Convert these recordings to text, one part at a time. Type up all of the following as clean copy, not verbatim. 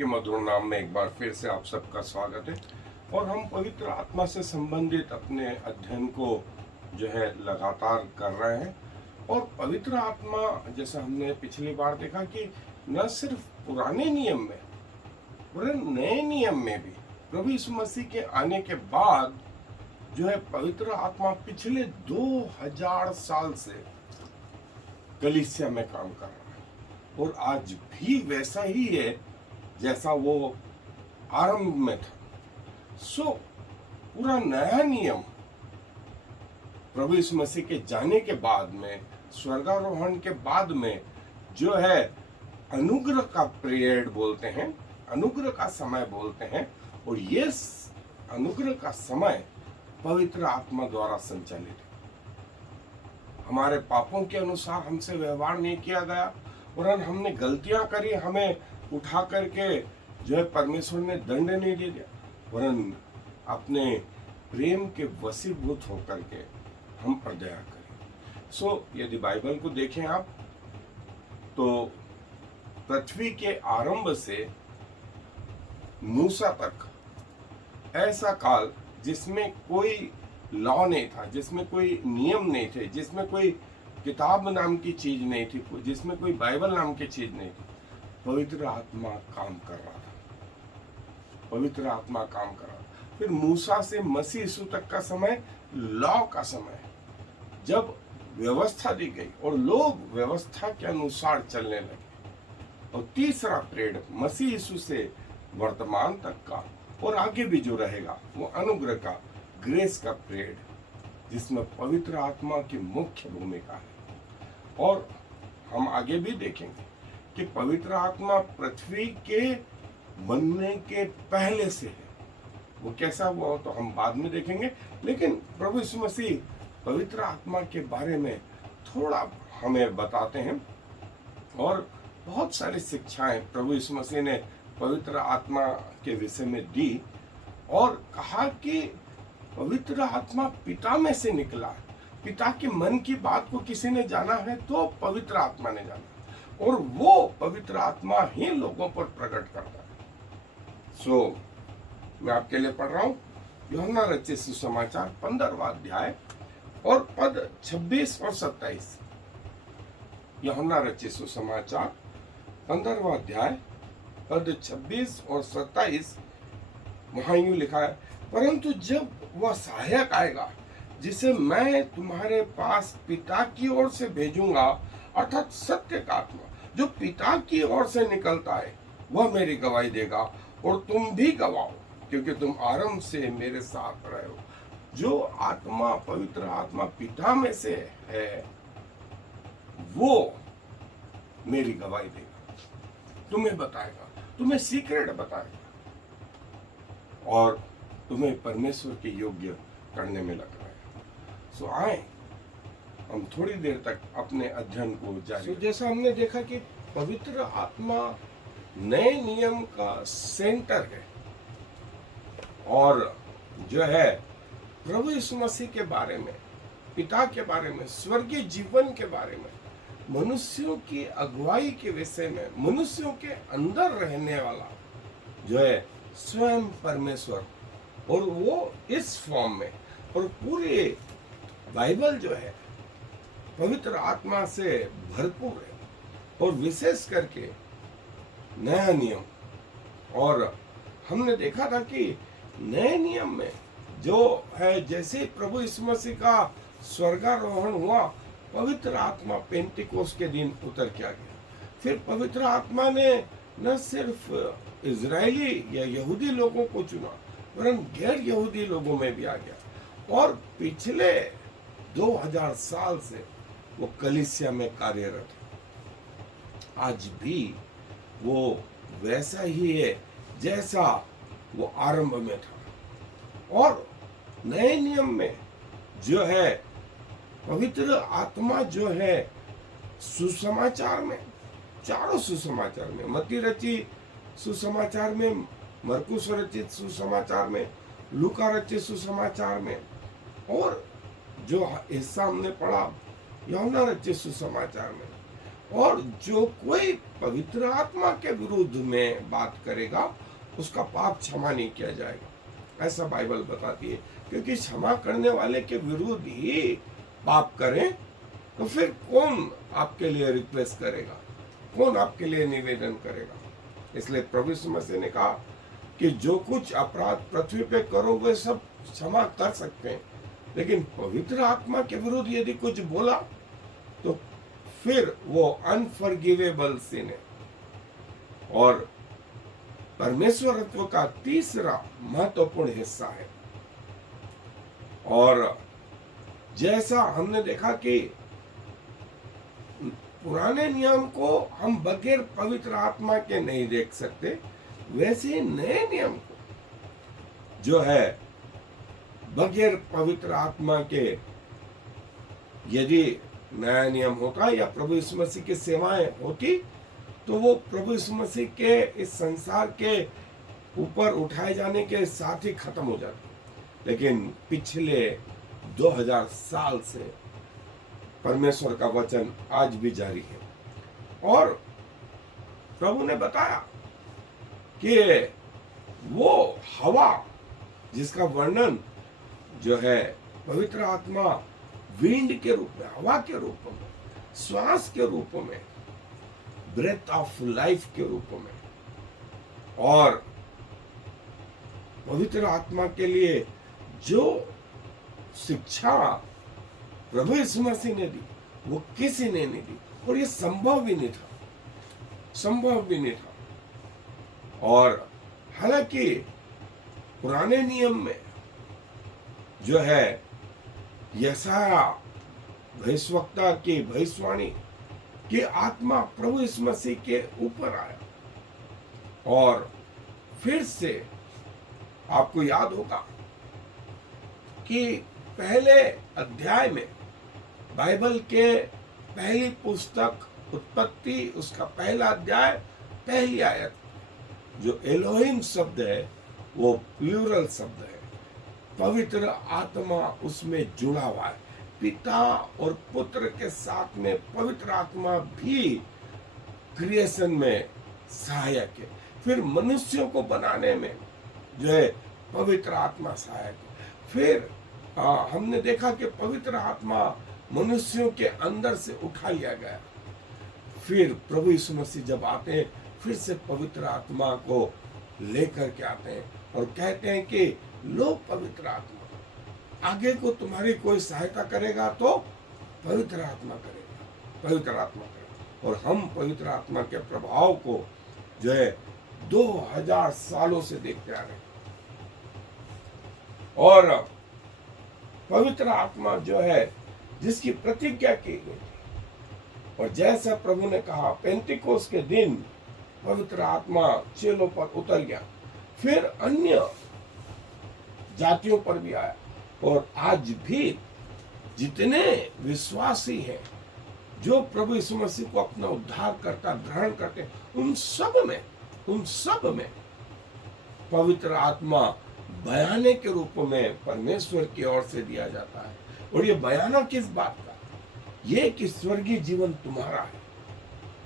के मधुर नाम में एक बार फिर से आप सबका स्वागत है। और हम पवित्र आत्मा से संबंधित अपने अध्ययन को जो है लगातार कर रहे हैं। और पवित्र आत्मा, जैसा हमने पिछली बार देखा कि न सिर्फ पुराने नियम में वरन नए नियम में भी प्रभु यीशु मसीह के आने के बाद जो है पवित्र आत्मा पिछले 2000 साल से कलीसिया में काम कर रहा है और आज भी वैसा ही है जैसा वो आरंभ में था। सो पूरा नया नियम प्रभु यीशु मसीह के जाने के बाद में, स्वर्गारोहण के बाद में जो है अनुग्रह का पीरियड बोलते हैं, अनुग्रह का समय बोलते हैं। और ये अनुग्रह का समय पवित्र आत्मा द्वारा संचालित है। हमारे पापों के अनुसार हमसे व्यवहार नहीं किया गया, वरन हमने गलतियां करी, हमें उठा करके जो है परमेश्वर ने दंड नहीं दे दिया, वरन अपने प्रेम के वशीभूत होकर के हम पर दया करें। सो यदि बाइबल को देखें आप तो पृथ्वी के आरंभ से मूसा तक ऐसा काल जिसमें कोई लॉ नहीं था, जिसमें कोई नियम नहीं थे, जिसमें कोई किताब नाम की चीज नहीं थी, जिसमें कोई बाइबल नाम की चीज नहीं थी, पवित्र आत्मा काम कर रहा था। पवित्र आत्मा काम कर रहा था। फिर मूसा से मसीह यीशु तक का समय लॉ का समय है, जब व्यवस्था दी गई और लोग व्यवस्था के अनुसार चलने लगे। और तीसरा पीरियड मसीह यीशु से वर्तमान तक का और आगे भी जो रहेगा वो अनुग्रह का, ग्रेस का पीरियड, जिसमें पवित्र आत्मा की मुख्य भूमिका है। और हम आगे भी देखेंगे कि पवित्र आत्मा पृथ्वी के बनने के पहले से है। वो कैसा हुआ हो तो हम बाद में देखेंगे, लेकिन प्रभु यीशु मसीह पवित्र आत्मा के बारे में थोड़ा हमें बताते हैं। और बहुत सारी शिक्षाएं प्रभु यीशु मसीह ने पवित्र आत्मा के विषय में दी और कहा कि पवित्र आत्मा पिता में से निकला है। पिता के मन की बात को किसी ने जाना है तो पवित्र आत्मा ने जाना, और वो पवित्र आत्मा ही लोगों पर प्रकट करता है। सो मैं आपके लिए पढ़ रहा हूं यूहन्ना रचित सुसमाचार 15वां अध्याय और पद 26 और 27। यूहन्ना रचित सुसमाचार 15वां अध्याय पद 26 और 27। वहां यूं लिखा है, परंतु जब वह सहायक आएगा जिसे मैं तुम्हारे पास पिता की ओर से भेजूंगा, अर्थात सत्य का आत्मा जो पिता की ओर से निकलता है, वह मेरी गवाही देगा और तुम भी गवाहो, क्योंकि तुम आरंभ से मेरे साथ रहे हो। जो आत्मा, पवित्र आत्मा पिता में से है, वो मेरी गवाही देगा, तुम्हें बताएगा, तुम्हें सीक्रेट बताएगा और तुम्हें परमेश्वर के योग्य करने में लग रहा है। सो आए हम थोड़ी देर तक अपने अध्ययन को जारी। जैसा हमने देखा कि पवित्र आत्मा नए नियम का सेंटर है और जो है प्रभु यीशु मसीह के बारे में, पिता के बारे में, स्वर्गीय जीवन के बारे में, मनुष्यों की अगुवाई के विषय में, मनुष्यों के अंदर रहने वाला जो है स्वयं परमेश्वर, और वो इस फॉर्म में। और पूरे बाइबल जो है पवित्र आत्मा से भरपूर है, और विशेष करके नया नियम। और हमने देखा था कि नए नियम में जो है, जैसे प्रभु यीशु मसीह का स्वर्गारोहण हुआ, पवित्र आत्मा पेंतिकोस्त के दिन उतर के आ गया। फिर पवित्र आत्मा ने न सिर्फ इजरायली या यहूदी लोगों को चुना, वरन गैर यहूदी लोगों में भी आ गया। और पिछले 2000 साल से वो कलीसिया में कार्यरत है। आज भी वो वैसा ही है जैसा वो आरंभ में था। और नए नियम में जो है पवित्र आत्मा जो है सुसमाचार में, चारों सुसमाचार में, मत्ती रचित सुसमाचार में, मरकुस रचित सुसमाचार में, लूका रचित सुसमाचार में, और जो हिस्सा हमने पढ़ा यूहन्ना रचित सुसमाचार में, और जो कोई पवित्र आत्मा के विरुद्ध में बात करेगा उसका पाप क्षमा नहीं किया जाएगा, ऐसा बाइबल बताती है। क्योंकि क्षमा करने वाले के विरुद्ध ही पाप करें तो फिर कौन आपके लिए रिक्वेस्ट करेगा, कौन आपके लिए निवेदन करेगा। इसलिए प्रभु यीशु मसीह ने कहा कि जो कुछ अपराध पृथ्वी पे करो वे सब क्षमा कर सकते हैं, लेकिन पवित्र आत्मा के विरुद्ध यदि कुछ बोला तो फिर वो अनफॉरगिवेबल सिन है। और परमेश्वरत्व का तीसरा महत्वपूर्ण हिस्सा है। और जैसा हमने देखा कि पुराने नियम को हम बगैर पवित्र आत्मा के नहीं देख सकते, वैसे ही नए नियम को जो है बगैर पवित्र आत्मा के, यदि नया नियम होता या प्रभु यीशु मसीह की सेवाएं होती तो वो प्रभु यीशु मसीह के इस संसार के ऊपर उठाए जाने के साथ ही खत्म हो जाती। लेकिन पिछले 2000 साल से परमेश्वर का वचन आज भी जारी है। और प्रभु ने बताया कि वो हवा जिसका वर्णन जो है पवित्र आत्मा विंड के रूप में, हवा के रूप में, श्वास के रूप में, ब्रेथ ऑफ लाइफ के रूप में, और पवित्र आत्मा के लिए जो शिक्षा प्रभु यीशु मसीह ने दी वो किसी ने नहीं दी, और ये संभव भी नहीं था, संभव भी नहीं था। और हालांकि पुराने नियम में जो है यशाया भविष्यवक्ता की भविष्यवाणी कि आत्मा प्रभु यीशु मसीह के ऊपर आया, और फिर से आपको याद होगा कि पहले अध्याय में बाइबल के पहली पुस्तक उत्पत्ति उसका पहला अध्याय पहली आयत, जो एलोहिम शब्द है वो प्लूरल शब्द है, पवित्र आत्मा उसमें जुड़ा हुआ है। पिता और पुत्र के साथ में पवित्र आत्मा भी क्रिएशन में सहायक है। फिर मनुष्यों को बनाने में जो है पवित्र आत्मा सहायक है। फिर हमने देखा कि पवित्र आत्मा मनुष्यों के अंदर से उठा लिया गया। फिर प्रभु यीशु मसीह जब आते हैं फिर से पवित्र आत्मा को लेकर के आते हैं और कहते हैं कि लो पवित्र आत्मा, आगे को तुम्हारी कोई सहायता करेगा तो पवित्र आत्मा करेगा, पवित्र आत्मा करेगा। और हम पवित्र आत्मा के प्रभाव को जो है 2000 सालों से देखते आ रहे हैं। और पवित्र आत्मा जो है जिसकी प्रतिज्ञा की गई थी, और जैसा प्रभु ने कहा पेंतिकोस्त के दिन पवित्र आत्मा चेलों पर उतर गया, फिर अन्य जातियों पर भी आया। और आज भी जितने विश्वासी हैं जो प्रभु यीशु मसीह को अपना उद्धार करता ग्रहण करते हैं, उन सब में पवित्र आत्मा बयाने के रूप में परमेश्वर की ओर से दिया जाता है। और ये बयाना किस बात का? ये कि स्वर्गीय जीवन तुम्हारा है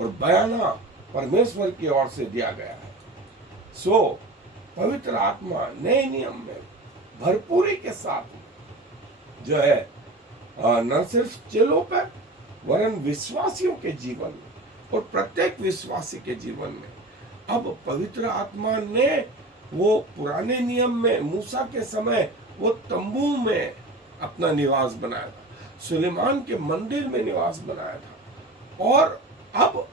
और बयाना परमेश्वर की ओर से दिया गया है। सो पवित्र आत्मा नए नियम में भरपूरी के साथ जो है न सिर्फ चेलों पर वरन विश्वासियों के जीवन में और प्रत्येक विश्वासी के जीवन में अब पवित्र आत्मा ने वो पुराने नियम में मूसा के समय वो तंबू में अपना निवास बनाया था, सुलेमान के मंदिर में निवास बनाया था, और अब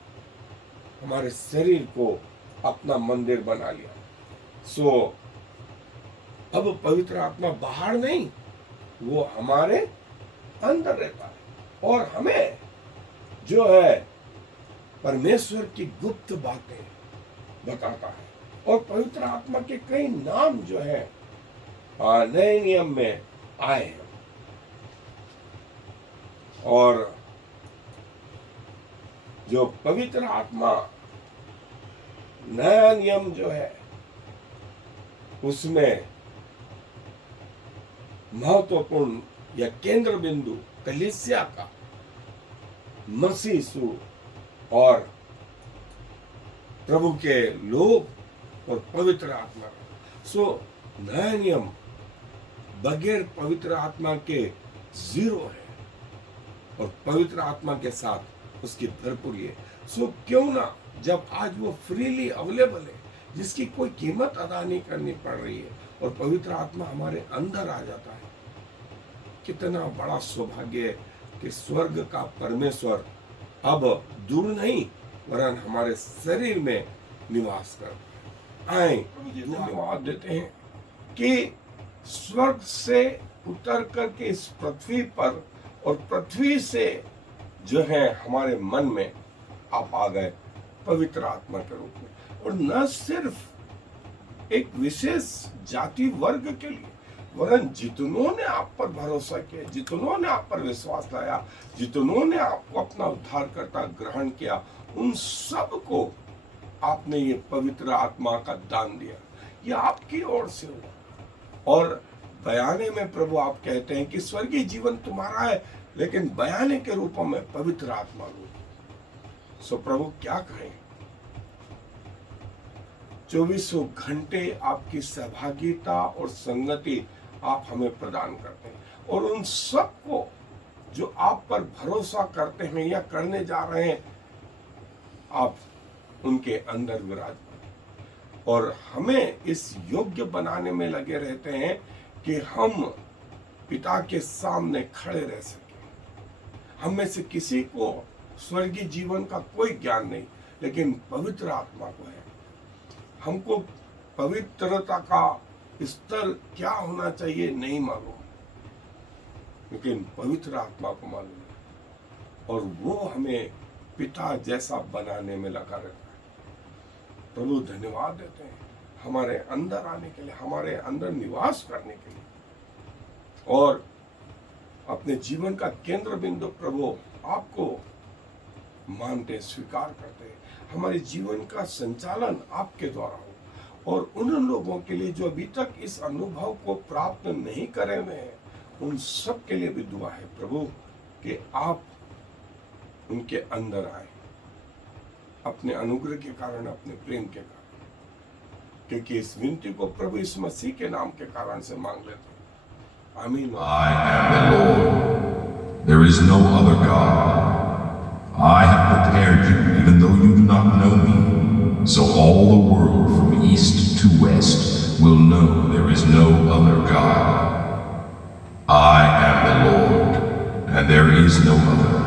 हमारे शरीर को अपना मंदिर बना लिया। सो अब पवित्र आत्मा बाहर नहीं, वो हमारे अंदर रहता है और हमें जो है परमेश्वर की गुप्त बातें बताता है। और पवित्र आत्मा के कई नाम जो है नए नियम में आए हैं। और जो पवित्र आत्मा नया नियम जो है उसमें महत्वपूर्ण या केंद्र बिंदु कलीसिया का मसीह यीशु और प्रभु के लोग और पवित्र आत्मा। सो नया नियम बगैर पवित्र आत्मा के जीरो है और पवित्र आत्मा के साथ उसकी भरपूरी है। सो क्यों ना, जब आज वो फ्रीली अवेलेबल है, जिसकी कोई कीमत अदा नहीं करनी पड़ रही है, और पवित्र आत्मा हमारे अंदर आ जाता है, कितना बड़ा सौभाग्य है कि स्वर्ग का परमेश्वर अब दूर नहीं वरन हमारे शरीर में निवास कर आए। धन्यवाद देते हैं कि स्वर्ग से उतर करके इस पृथ्वी पर और पृथ्वी से जो है हमारे मन में आप आ गए पवित्र आत्मा के रूप में। और न सिर्फ एक विशेष जाति वर्ग के लिए, वरन जितनों ने आप पर भरोसा किया, जितनों ने आप पर विश्वास लाया, जितनों ने आपको अपना उद्धारकर्ता ग्रहण किया, उन सब को आपने ये पवित्र आत्मा का दान दिया। ये आपकी ओर से हुआ। और बयाने में प्रभु आप कहते हैं कि स्वर्गीय जीवन तुम्हारा है, लेकिन बयाने के रूपों में पवित्र आत्मा रूप। सो प्रभु क्या कहें, 24 घंटे आपकी सहभागिता और संगति आप हमें प्रदान करते हैं, और उन सब को जो आप पर भरोसा करते हैं या करने जा रहे हैं, आप उनके अंदर विराजमान, और हमें इस योग्य बनाने में लगे रहते हैं कि हम पिता के सामने खड़े रह सकें। हम में से किसी को स्वर्गीय जीवन का कोई ज्ञान नहीं, लेकिन पवित्र आत्मा को है। हमको पवित्रता का स्तर क्या होना चाहिए नहीं मालूम, लेकिन पवित्र आत्मा को मालूम है, और वो हमें पिता जैसा बनाने में लगा रहता है। प्रभु धन्यवाद देते हैं हमारे अंदर आने के लिए, हमारे अंदर निवास करने के लिए, और अपने जीवन का केंद्र बिंदु प्रभु आपको मानते, स्वीकार करते हैं। हमारे जीवन का संचालन आपके द्वारा हो, और उन लोगों के लिए जो अभी तक इस अनुभव को प्राप्त नहीं करे हुए हैं, उन सब के लिए भी दुआ है प्रभु कि आप उनके अंदर आए, अपने अनुग्रह के कारण, अपने प्रेम के कारण, क्योंकि इस विनती को प्रभु इस मसीह के नाम के कारण से मांग लेते हैं। आमीन। I am the Lord. There is no other God. I have prepared you, even though you do not know me, so all the world from east to west will know there is no other God. I am the Lord, and there is no other.